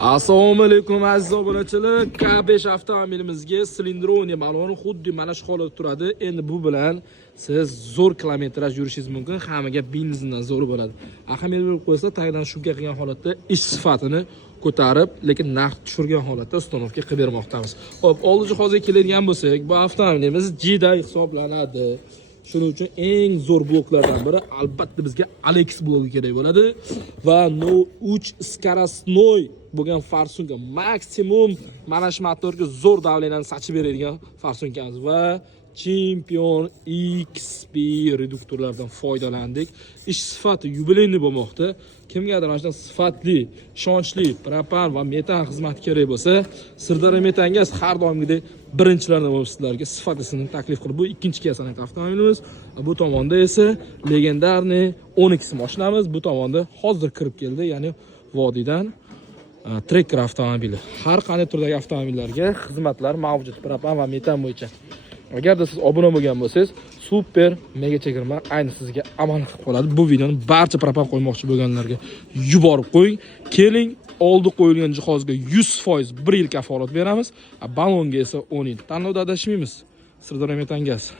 Assalomu alaykum aziz obunachilar. K5 avtomobilimizga silindroniya baloni xuddi mana shu holatda turadi. Endi bu bilan siz zo'r kilometraj yurishingiz mumkin. Hammaga benzindan zo'r bo'ladi. Ahamiyat berib qo'ysa, tagdan shunga qilgan holatda ish sifatini ko'tarib, lekin narx tushirgan holatda ustanovka qilib bermoqdamiz. Xo'p, oldi jihozga keladigan bo'lsak, bu avtomobilimiz Jida hisoblanadi. Shuning uchun eng zo'r bloklardan biri albatta bizga Alex bloki kerak bo'ladi va No 3 скоростной bo'lgan farsunka maksimum mana shu motorga zo'r davleniyani sachib beradigan farsunkamiz va Champion XP reduktorlardan foydalandik. Ish sifati yubileyni bo'lmoqda. Kimgadir mana shunday sifatli, ishonchli propan va metan xizmat kerak bo'lsa, Sirdaryo Metangaz har doimgidek birinchilardan bo'lib sizlarga sifatisini taklif qilib, bu ikkinchi Kia avtomobilimiz. Bu tomonda esa legendarniy 12 mashinamiz, bu tomonda hozir kirib keldi, ya'ni vodiydan Tracker avtomobili. Har qanday turdagi avtomobillarga xizmatlar mavjud propan va metan bo'yicha. Agarda siz obuna bo'lgan bo'lsangiz, super mega chegirma ayni sizga amal qilib qoladi. Bu videoni barcha propan qo'ymoqchi bo'lganlarga yuborib qo'ying. Keling, oldi qo'yilgan jihozga 100% 1 yil kafolat beramiz. Balonga esa 10 yil. Tanlovda adashmaymiz. Sirdaryo Metangaz.